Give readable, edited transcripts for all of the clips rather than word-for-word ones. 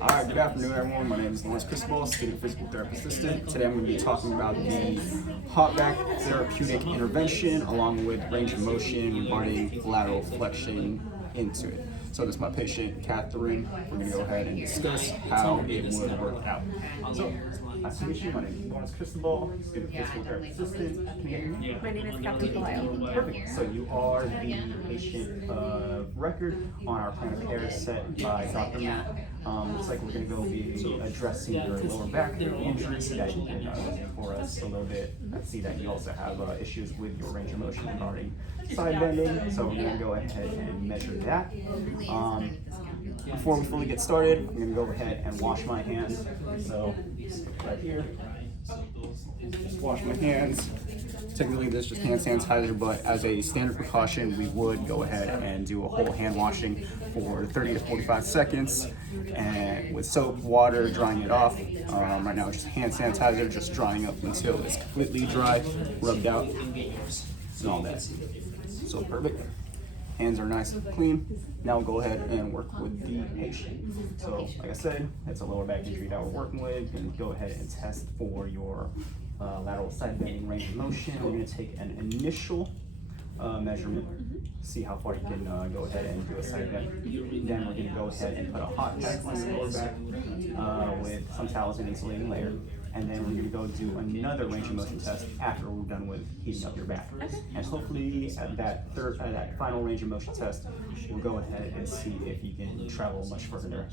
All right, good afternoon, everyone. My name is Cristobal, student physical therapy assistant. Today I'm going to be talking about the hot back therapeutic intervention along with range of motion regarding lateral flexion into it. So this is my patient, Catherine. We're going to go ahead and discuss how it would work out. So, nice to meet you. My name is Cristobal, student physical therapy assistant. Can you hear me? My name is Catherine. Perfect. So you are the patient of record on our plan of care set by Dr. Matt. Looks like we're going to go be addressing your lower back injury that you've been looking for us a little bit. I see that you also have issues with your range of motion regarding side bending, so we're going to go ahead and measure that. Before we fully get started, I'm going to go ahead and wash my hands. So right here, just wash my hands. Technically this is just hand sanitizer, but as a standard precaution, we would go ahead and do a whole hand washing for 30 to 45 seconds and with soap, water, drying it off. Right now it's just hand sanitizer, just drying up until it's completely dry, rubbed out, and all that. So perfect. Hands are nice and clean. Now we'll go ahead and work with the patient. So like I said, it's a lower back injury that we're working with. And go ahead and test for your lateral side bending range of motion. We're going to take an initial measurement, see how far you can go ahead and do a side bend. Then we're going to go ahead and put a hot pack on your lower back with some towels and insulating layer. And then we're going to go do another range of motion test after we're done with heating up your back. Okay. And hopefully at that final range of motion test, we'll go ahead and see if you can travel much further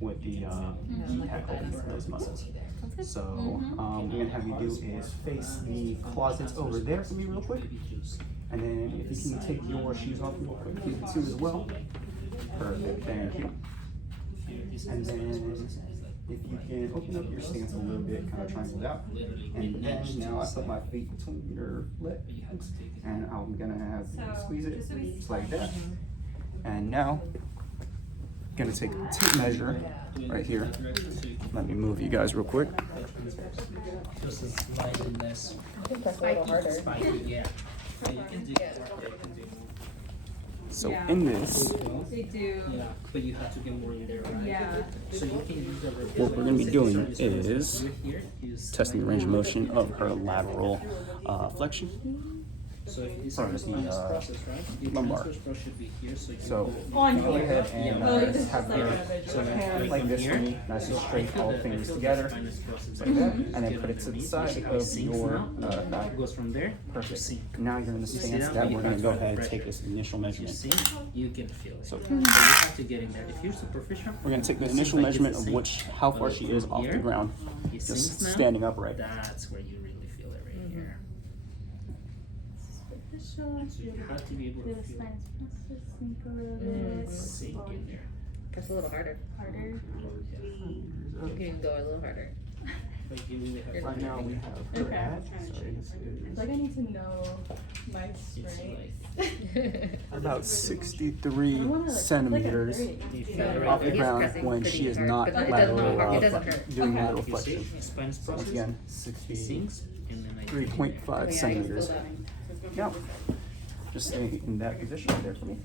with the heat pack holding those muscles. So what we're going to have you do is face the closets over there for me real quick. And then if you can take your shoes off real quick, you too as well. Perfect, thank you. And then if you can open up your stance a little bit, kind of triangle it out. And then now I put my feet between your legs, and I'm gonna have you squeeze it just like that. And now, I'm gonna take a tape measure right here. Let me move you guys real quick. Just slightly less. I think that's a little harder. Spiky, yeah. So in this, They do. Yeah, but you have to get more in there, right? Yeah. So you can use the what we're gonna be doing is here, use testing the range of motion of her lateral flexion. so if this Sorry, is the, the process, right? Your lumbar. transverse thrust should be here, so you So On go here. ahead and Oh, this is have like your a so hand. like this for me, nice and straight, all fingers together, like that, and then put it to the side of your thigh. It goes from there. Perfect. Now you're in the stance that we're going to go ahead and take this initial You measurement. see, you can feel it. So So you have to get in there. If you're superficial, we're going to take the initial measurement of how far she is off the ground, it just sinks now. standing upright. That's where you really feel it right here. So you have to be able to feel it sink in there. That's a little harder. Harder. You can go a little harder. Like you really have to Right now we have her at, sorry, this is Like I need to know my strength. about 63 centimeters off the ground when she is not lateral, doing lateral flexion. spine So once process, again, it sinks, and then I 63.5 centimeters. Now, just stay in that position right there for me.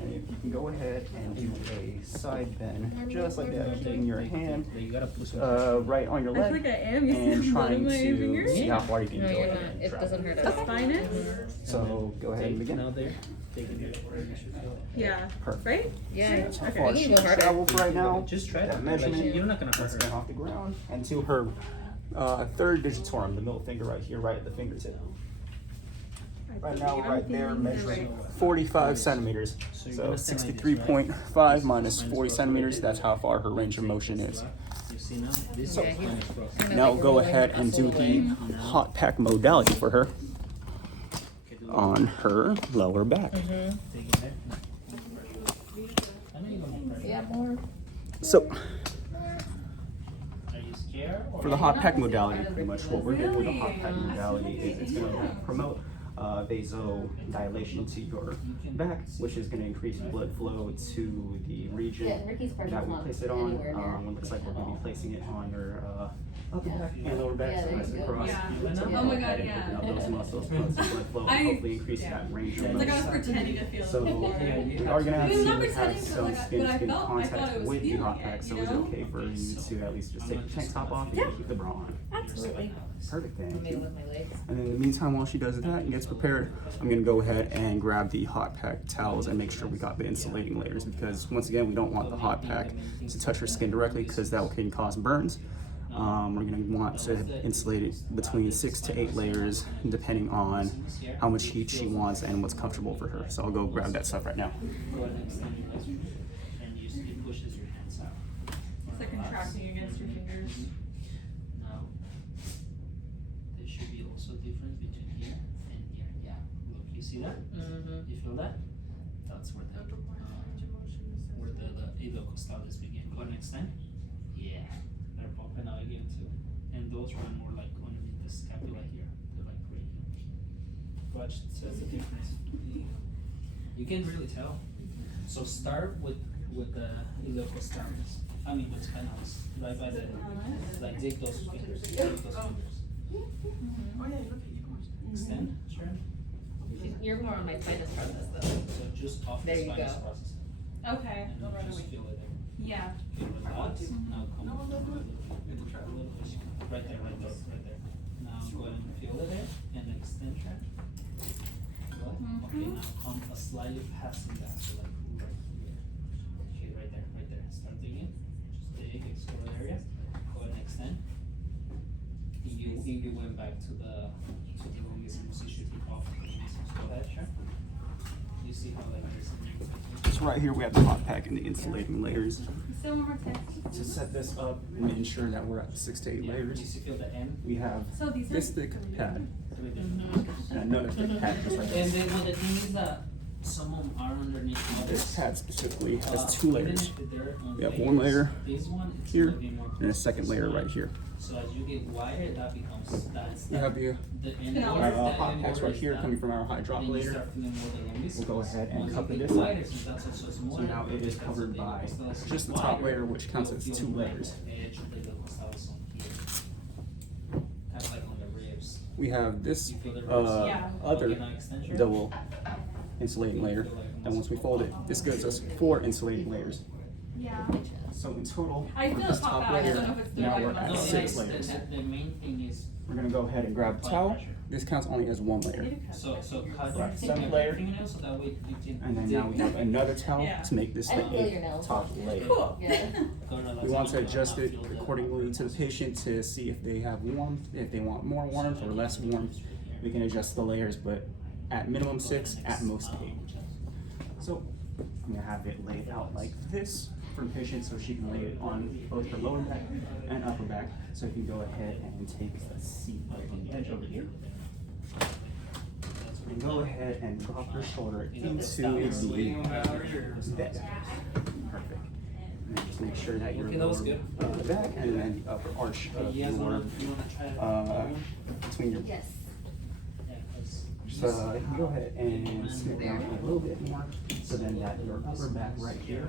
And if you can go ahead and do a side bend, just like that, keeping your hand you gotta put some right on your I feel leg, like I am. You and see the bottom trying of my to fingers? see how far you can No, go you're ahead not. and It travel. doesn't hurt The us. spinous? So go ahead and begin. out there. Take it. Yeah. Perfect. Right? Yeah. How Okay. far You she can go harder. traveled right now, Just try that that. measurement, Like, you're not gonna let's hurt get her. off the ground, and to her third digitorum, the middle finger right here, right at the fingertip. Right now, right there, measuring 45 centimeters. So you're So gonna stand like this, 63.5 minus 40 centimeters, that's how far her range of motion is. You see now? This So- is spinous process. Now we'll go ahead and do the hot pack modality for her on her lower back. Take it there. I know you're gonna hurt. Yeah, more. So Are you scared? for the hot pack modality, pretty much what we're doing with the hot pack modality is it's going to promote vasodilation to your back, which is going to increase blood flow to the region Yeah, Ricky's person's that we not place it on. anywhere near. It looks like we're going to be placing it on your upper back and lower back, Yeah, so there nice you and go. cross. Yeah. So Oh go my ahead God, and yeah. open up those muscles, put some blood flow, and hopefully increase that range of It's like I was motion. pretending to feel it So before. we are gonna have I mean, not to pretending, have but some like, skin but I to skin felt- I thought contact it was with the feeling hot it, pack, so you is it know? okay for you to at least just take your tank top off and keep the bra on? Absolutely. Perfect, I thank made it you. with my legs. And in the meantime, while she does that and gets prepared, I'm gonna go ahead and grab the hot pack towels and make sure we got the insulating layers, because once again, we don't want the hot pack to touch her skin directly because that can cause burns. We're gonna want to insulate it between 6 to 8 layers, depending on how much heat she wants and what's comfortable for her. So I'll go grab that stuff right now. Go ahead and extend your legs, and it pushes your hands out. It's like contracting against your fingers. Now, there should be also difference between here and here. Yeah, look, you see that? Mm-hmm. You feel that? That's where the iliocostalis begin. Go ahead and extend. Yeah, they're popping out again too. And those run more like underneath the scapula here. They're like right here. Watch, so it's a difference. You can really tell. So start with the iliocostalis. I mean with spinalis. Right by the, like dig those fingers. Dig those fingers. Extend, sure. You're more on my sinus process though. So just off the There you spinous go. process. Okay. And then just feel it there. Yeah. Feel relax. Now come up a little bit. Right there, right there, right there. Now go ahead and feel it there and extend track. Good. Okay, now come a slightly passing that, so like right here. Okay, right there, right there. Start digging. Just dig, explore the area. Go ahead and extend. You went back to the longissimus tissue off the longissimus. Go ahead, sure. You see how like there's So right here we have the hot pack and the insulating layers. Still one more time. To set this up and ensure that we're at 6 to 8 layers, You see feel the end? we have So these this are. thick pad Right there. and another thick pad just like And this. then, well, the thing is that some of them are underneath others. This pad specifically has 2 Even layers. if they're on We have layers, one layer this one is here gonna be more and a close second to layer the right here. So as you get wider, that becomes that's We have the end Yeah. order, the hot end packs order right is here that. coming from our And you hydrocollator. start feeling more the longissimus. We'll go ahead and Once cover you get this up. wider, since that's also smaller, So now it is because covered the by iliocostalis is just the top wider, layer, which counts you'll as feel 2 more layers. the edge of the iliocostalis on here. Kind of like on the ribs. We have this You feel the ribs? Yeah. other Okay, now extend your- double insulating layer. And once we fold it, this gives us 4 insulating layers. Yeah. So in total, I with feel this it's not top bad. I layer, don't know if it's still now like we're that. at No, 6 the- layers. The main thing is We're gonna go ahead and grab the towel. This counts only as 1 layer. so cut Right, your seventh layer. fingernails so that way you can. And then now we have another towel Yeah. to make this I the feel your 8th nails. top layer. Cool. Yeah. We want to adjust it accordingly to the patient to see if they have warmth, if they want more warmth or less warmth. We can adjust the layers, but at minimum 6, at most 8. So I'm gonna have it laid out like this for the patient so she can lay it on both her lower back and upper back. So you can go ahead and take a seat right on the edge over here. And go ahead and drop her shoulder into the bed. Perfect. And then just make sure that your Okay, that was lower good. back and then the upper arch of You guys your wanna try that? between your Yes. Yeah, 'cause so go ahead and smooth down a little bit more so then that your upper back right here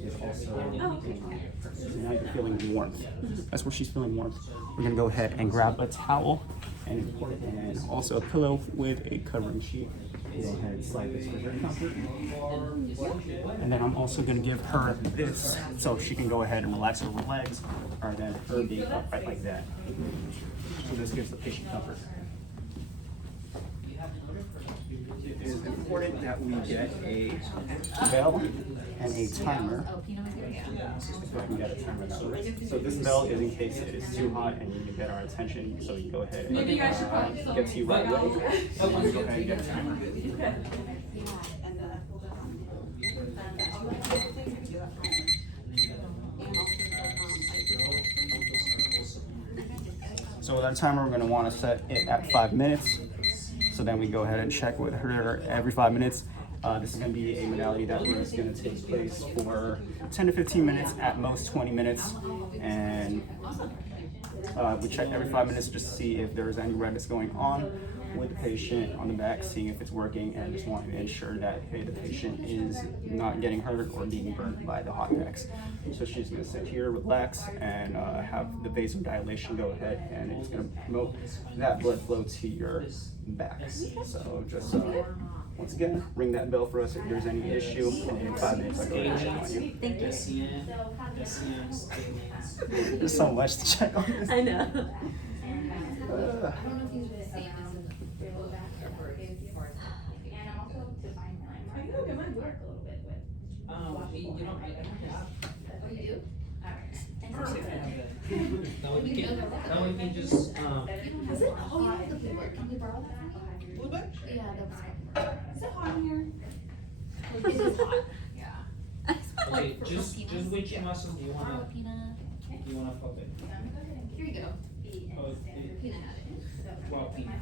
is also perfect. So now you're feeling warmth. That's where she's feeling warmth. We're gonna go ahead and grab a towel and put it in, also a pillow with a covering sheet. Go ahead and slide this for her comfort. And then I'm also gonna give her this so she can go ahead and relax her legs rather than her being upright like that. So this gives the patient comfort. It is important that we get a bell and a timer. Oh, Pinot Noir, yeah. So I can get a timer that works. So this bell is in case it is too hot and you need to get our attention, so you can go ahead and Maybe you guys should probably get to you right away. So I'm gonna go ahead and get a timer. So with our timer, we're gonna wanna set it at 5 minutes. So then we go ahead and check with her every 5 minutes. This is gonna be a modality that is gonna take place for 10 to 15 minutes, at most 20 minutes. And we check every 5 minutes just to see if there's any redness going on. with the patient on the back, seeing if it's working, and just wanting to ensure that, hey, the patient is not getting hurt or being burned by the hot packs. So she's gonna sit here, relax, and have the vasodilation go ahead, and it's gonna promote that blood flow to your back. So just once again, ring that bell for us if there's any issue, and in 5 minutes I'll go and check on you. Thank you. There's so much to check on this. I know. I don't know if he's the same as in the back or if you are. And also to find time. I know, it might work a little bit with. You know, I don't have. Oh, you do? Alright. That way we can just, Is it? Oh, you have the paperwork. Can you borrow that from me? Blue book? Yeah, that's fine. Is it hot in here? It is hot. Yeah. okay, just which muscle do you Borrow a wanna peanut. pop it? Here you go. Oh, Peanut at it. well, peanut.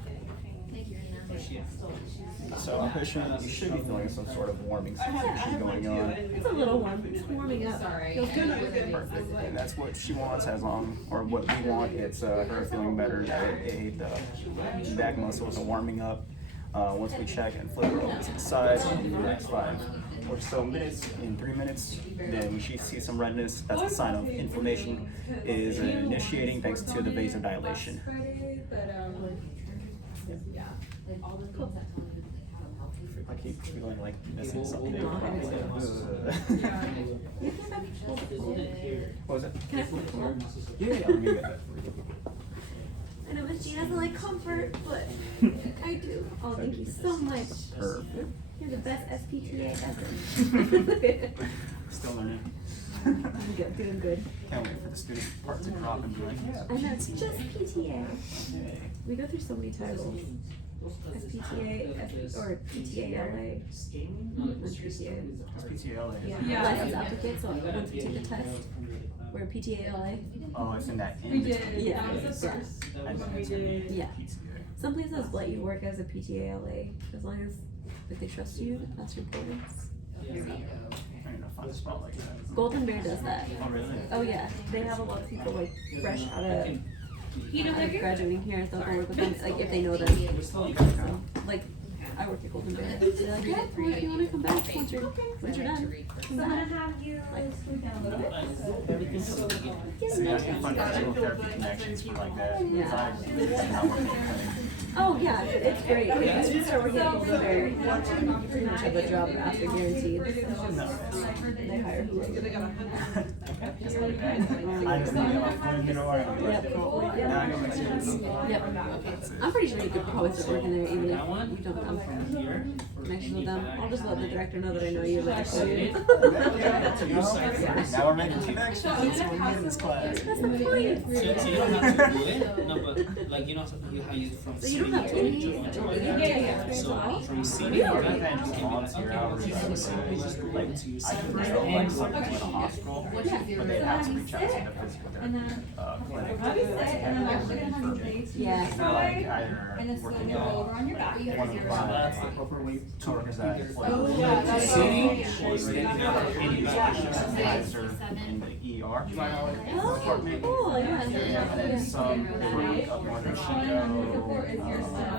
Thank you, For Rena. sure. So patient, you should be feeling some sort of warming sensation going on. It's a little warm. It's warming up. Sorry. Feels good. Perfect, and that's what she wants as long, or what we want, it's her feeling better, that the back muscles are warming up. Once we check and flip her over to the side, in the next 5 or so minutes, in 3 minutes, then we should see some redness. That's a sign of inflammation is initiating thanks to the vasodilation. I keep feeling like missing something. What was it? Can I flip it over? Yeah, let me get that for you. I know Miss Jean doesn't like comfort, but I do. Oh, thank you so much. Perfect. You're the best SPTA ever. Still learning. I'm good, doing good. Can't wait for the student part to drop and be like, yeah. I know, it's just PTA. Yay. We go through so many titles. SPTA, or PTA-LA. Not PTA. It's PTLA. Yeah. License applicant, so once we take the test, we're PTA-LA. Oh, it's in that. We did, Yeah. that was the first I one we it's in did. Yeah. PTA. Some places let you work as a PTA-LA, as long as if they trust you, that's your bonus. I need to find a spot like that. Golden Bear does that. Oh, really? Oh yeah, they have a lot of people like fresh out of You know, they're graduating here, they'll go work with them, like if they know them. So, like, I work at Golden Bear. They're like, yeah, well, if you wanna come back once you're done, come to back. have you slow down a little bit. Everything's so good. So yeah, I can find physical therapy connections for like that. Yeah. I not working in clinic. Oh yeah, it's great. If you start working at Golden Bear, you pretty much have a job after guaranteed. They hire whoever. I just need to get my foot in the door. Yep. Now I know my students. Yep. I'm pretty sure you could probably start working there even if you don't come from connection with them. I'll just let the director know that I know you and I show you. Now we're making connections. We're in this class. That's the point. So you don't have to do it, no, but like you know how you from So you don't have any experience So at all? from city, Yeah, just volunteer hours. Like, I can tell like something in a hospital, but they have to reach out to the physical therapy clinic. Yeah. Like either working Go over on your back. one of my coworkers that employ City or any supervisor in the ER department. Cool, yeah. And then some work up north of Chico,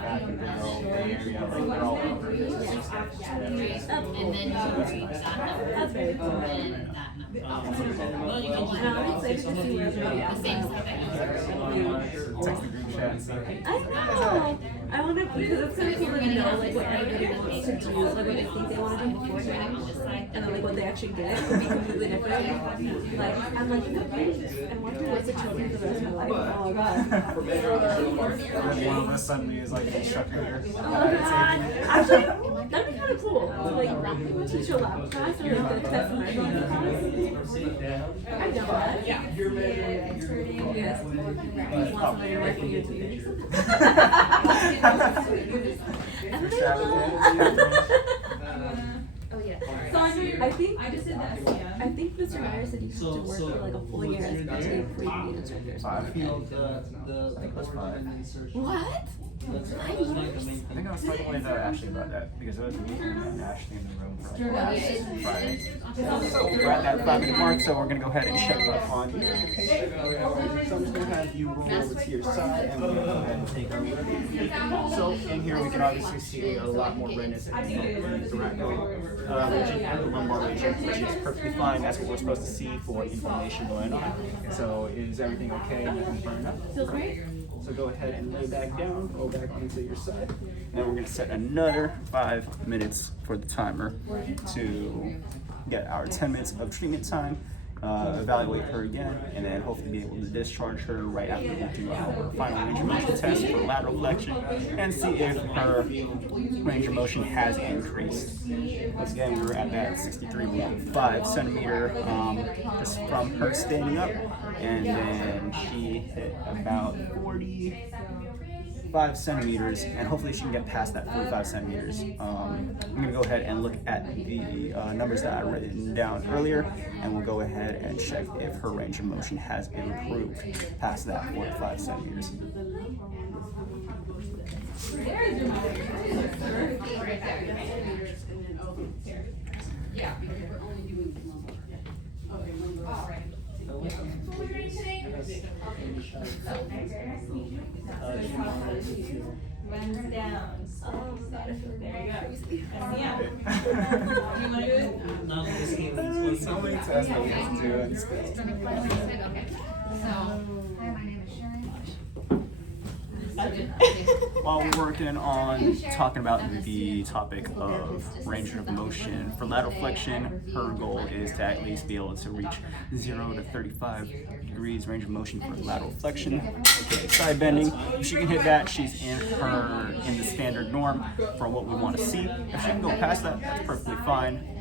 back in the Bay Area, like they're all over. That's cool. And then you read that number That's very cool. and that number. And I'm excited to see where everybody The else same is. stuff that you Text the group chat and say, hey, I know. I want to, because it's kind of cool to know like what everybody wants to do, like what they think they want to do beforehand, and then like what they actually get could be completely different. Like I'm like, no, please. I want to work with children for the rest of my life. Oh god. and then one of us suddenly is like the instructor here. Oh my god. Actually, that'd be kind of cool. To like teach a lab class or like the test measurement class. I've done that. Yeah. Yes. Want somebody to work for you too. Oh, yeah. So I think Mr. Meyer said you have to work for like a full year as a PTA before you can be an instructor. 5. The I think that's 5. What? I think I was talking with Ashley about that because it was me and Ashley in the room for like Friday. So we're at that 5-minute mark, so we're gonna go ahead and check up on you. So I'm just gonna have you roll over to your side and we're gonna go ahead and take a look. So in here we can obviously see a lot more redness in the thoracic region and the lumbar region, which is perfectly fine. That's what we're supposed to see for inflammation going on. So is everything okay? Nothing's burning up? Feels great. So go ahead and lay back down, roll back onto your side. And we're gonna set another 5 minutes for the timer to get our 10 minutes of treatment time, evaluate her again, and then hopefully be able to discharge her right after we do our final range of motion test for lateral flexion and see if her range of motion has increased. Once again, we were at that 63.5 centimeter just from her standing up, and then she hit about 45 centimeters, and hopefully she can get past that 45 centimeters. I'm gonna go ahead and look at the numbers that I written down earlier, and we'll go ahead and check if her range of motion has improved past that 45 centimeters. Runs down. Oh god, I feel There you go. crazy. Yeah. You want to do it? No, this game is So many tests that we have to do and stuff. Okay, so, hi, my name is Sharon. While we're working on talking about the topic of range of motion for lateral flexion, her goal is to at least be able to reach 0 to 35 degrees range of motion for lateral flexion, okay, side bending. If she can hit that, she's in the standard norm for what we want to see. If she can go past that, that's perfectly fine.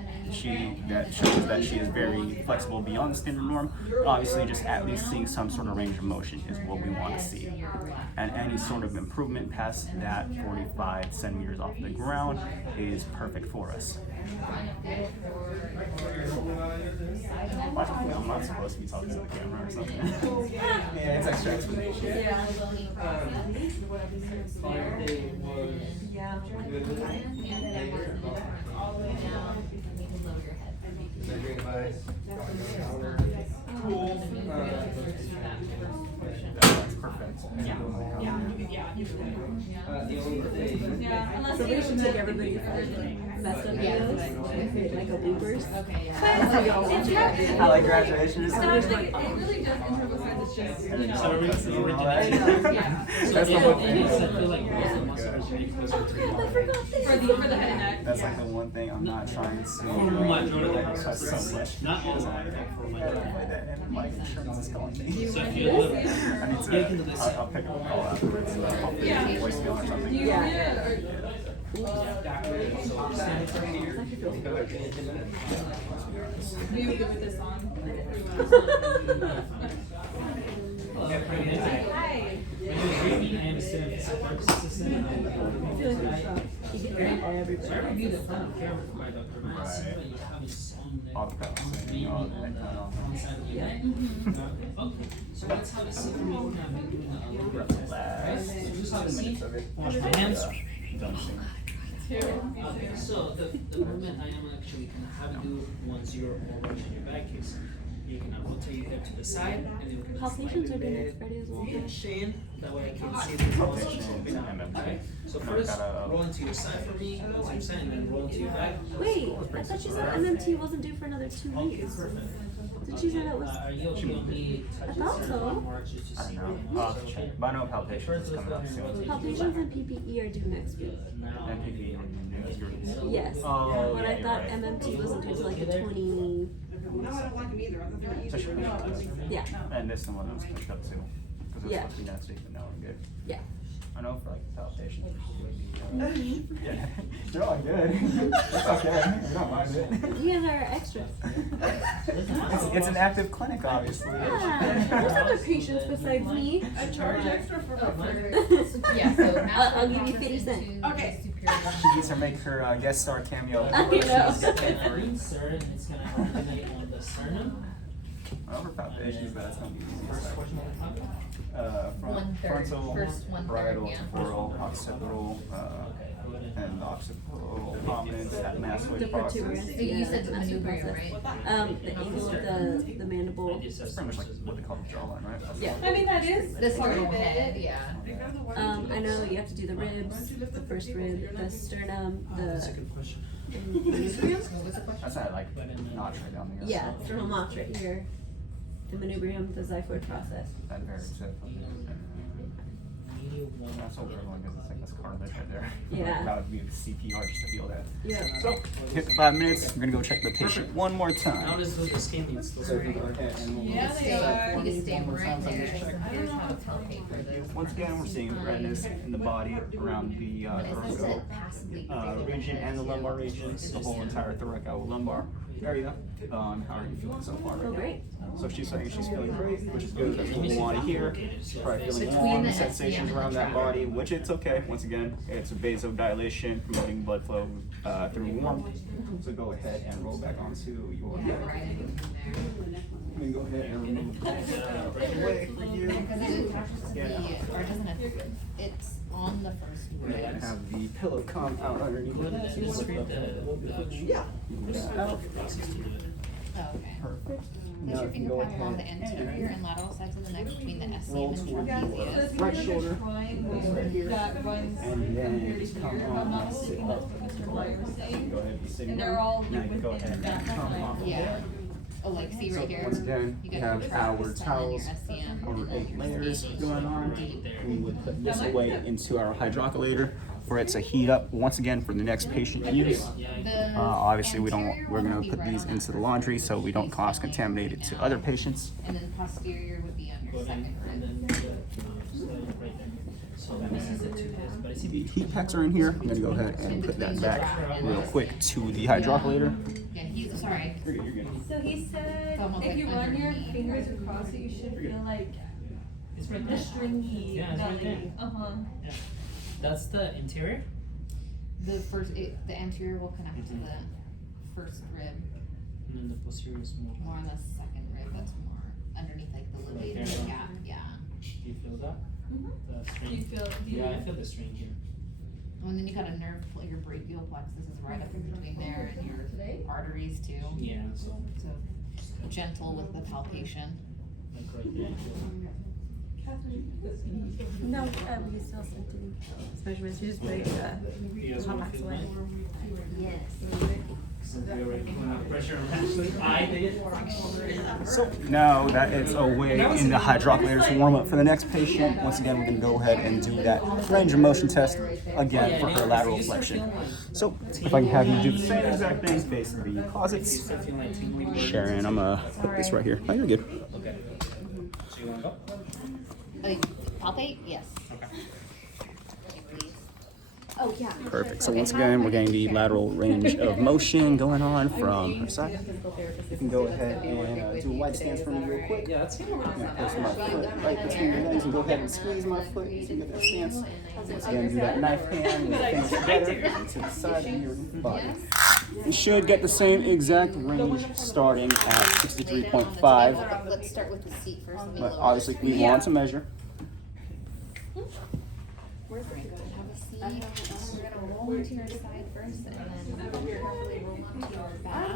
That shows that she is very flexible beyond the standard norm. Obviously, just at least seeing some sort of range of motion is what we want to see. And any sort of improvement past that 45 centimeters off the ground is perfect for us. I'm not supposed to be talking to the camera or something. Yeah, it's extra explanation. Yeah. That's perfect. Unless So we should take everybody messed up videos and create like a bloopers. I like graduation. it really does improve the sense. It's just, you know. So Yeah. That's the one thing. I feel like most of the muscles are getting closer to I forgot this. For the head and neck. That's like the one thing I'm not trying to cut so much. Not all of them, for my And my insurance is calling me. So if you look, I need to. I'll pick up a call afterwards. Hopefully Yeah. voicemail or something. Do you want it Do you good with this on? Hi. I am a student therapist assistant. I feel like we should get everybody. So I reviewed the front of camera for my Dr. Matt. See Right. that you have insomnia. All the pets, Maybe all on that the kind of- one side of your neck. Okay, so that's how it's seen for me when I've been doing a little bit of that, right? So just have a seat, wash my hands. So the movement I am actually gonna have you do once you're already on your back is you're gonna rotate your hip to the side and then we're gonna Palpitations slide are the due bed next Friday as well. in shin, that way I can see the muscles Palpitations open up, and MMT. right? So No, first, gotta- roll into your side for me, roll to your side, and then roll to your back. Wait, I thought you said MMT wasn't due for another 2 Okay, weeks. perfect. Did you say that was? Are you okay on me? I thought so. I don't know. I'll have to check. But I know palpitations is coming up soon. Palpitations and PPE are due next week. MPP news groups. Yes. Oh, But yeah, I you're thought right. MMT wasn't due till like the 20. No, I don't like them either. I thought they were So easy. should we should do. Yeah. And this one was pushed up too. Because it's Yeah. supposed to be next week, but now I'm good. Yeah. I know for like palpitations. Yeah. You're all good. That's okay. We don't mind it. We have our extras. It's an active clinic, obviously. Yeah. There's other patients besides me. I charge extra for Yeah, so I'll give you 50 cents. Okay. She needs to make her guest star cameo. I know. Sir, and it's gonna eliminate on the sternum. Whatever palpation is that, it's gonna be easy. First question on the top. Frontal, first 1/3, parietal, yeah. temporal, occipital, and occipital prominence, that massoid The process. protuberance. So you said the Mastoid manubrium, process. right? The angle of the mandible. It's pretty much like what they call the jawline, right? That's Yeah. I mean, that is. This part little of it. head, yeah. I know you have to do the ribs, the first rib, the sternum, That's a the good question. manubrium. What was the question? That's that like notch right down there. Yeah, sternal notch right here. The manubrium, the xiphoid process. That very tip. Medial one. That's what we're going to it's like this cartilage right there. Yeah. That would be CPR just to feel that. Yeah. So, hit 5 minutes. We're gonna go check the patient one more Now time. let's do the skin needs. So if you go ahead and we'll Yeah, they are. You can stay one more right time, so I'm there. just checking. Here's how to palpate for this. Once again, we're seeing redness in the body around the When it says thoracic it passively region and the lumbar region, the whole entire thoracolumbar area. How are you feeling so far? Oh, great. So she's saying she's feeling great, which is good. That's what we want to hear. Probably feeling Between warm the sensations SPM and around the that trachea. body, which it's okay. Once again, it's a vasodilation promoting blood flow through warmth. So go ahead and roll back onto your Yeah, neck. right in there. And go ahead and remove the right away for you. Because it attaches to the, or doesn't it, it's on the first And then rib. have the pillow come out underneath it. Yeah. Out. Oh, okay. Perfect. Place Now your you can finger go pad along the ahead anterior and lateral sides of the neck between the roll SCM toward and the trapezius. right shoulder. Triangle that runs And then from here to come here. on, I'm not sit seeing up. what Mr. Meyer was saying. Go ahead and be sitting And they're down. all Now you can go within ahead that and come line. off of Yeah. there. Oh, like see So right here? once again, You we got have your our focus on towels, your SCM, our and then 8 your layers staging. going on. We would put this away into our hydrocolator for it to heat up once again for the next patient use. The Obviously, we're anterior gonna one would put be these right on into that the laundry first so we don't rib, cross facing contaminate it to down. other patients. And then posterior would be on your Go second and rib. then right there. So this is the two heads, but I see The heat packs are in here. I'm gonna go ahead and put that back real quick to the hydrocolator. Yeah, he's, sorry. You're good, you're good. So he said, Almost if you like run your underneath. fingers across it, you should feel like It's right the there. stringy Yeah, it's right there. belly. Yeah. That's the interior. The the anterior will connect to the first rib, And then the posterior is more. more on the second rib, that's more underneath like the Right levator there. gap, yeah. Do you feel that? Mhm. The string. Do you feel, do you? Yeah, I feel the string here. And then you got a nerve, like your brachial plexus is right up in between there and your arteries too. Yeah, so So gentle with the palpation. like right there. No, we still sent him his measurements. We just put You guys hot wanna box feel away. that? Yes. Since we already put enough pressure on Ashley, I did. So now that it's away in the hydrocolator to warm up for the next patient, once again we're gonna go ahead and do that range of motion test again for her lateral flexion. So if I can have you do the same exact thing, face the closets. Start feeling like tingling burning. Sharon, I'm gonna put this right here. Oh, you're good. Okay. So you wanna go? Palpate, yes. Okay. Please. Oh, yeah. Perfect. So once again, we're getting the lateral range of motion going on from her side. You can go ahead and do a wide stance for me real quick. Yeah, that's it. Yeah, place my foot right between your legs and go ahead and squeeze my foot to get that stance. Once again, do that knife hand with the fingers together and to the side of your body. You should get the same exact range starting at 63.5, Let's start with the seat first. Let me but lower obviously this. we want to measure. Where's the Have a seat. We're gonna roll into your side first and then carefully roll onto your back.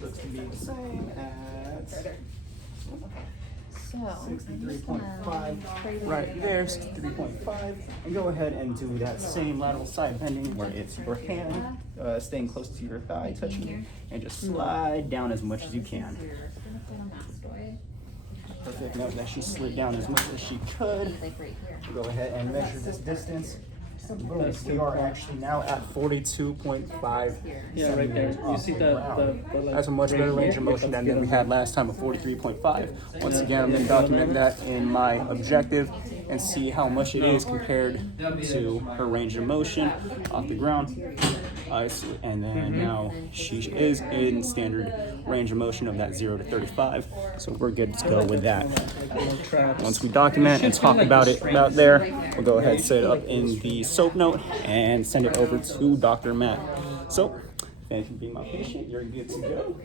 Looks to be the same at So, I'm just 63.5 gonna right there, 63.5, and go ahead and do that same lateral side bending where it's your hand staying close to your thigh, touching it, and just slide down as much as you can. Perfect. Note that she slid down as much as she could. like right here. Go ahead and measure this distance. Boom. We are actually now at 42.5. Yeah, right there. You see the like, That's a much better range of motion than we had last time of 43.5. Once again, I'm going to document that in my objective and see how much it is compared to her range of motion off the ground. And then now she is in standard range of motion of that 0 to 35. So we're good to go with that. Once we document and talk about it out there, we'll go ahead and set it up in the SOAP note and send it over to Dr. Matt. So, thank you for being my patient. You're good to go.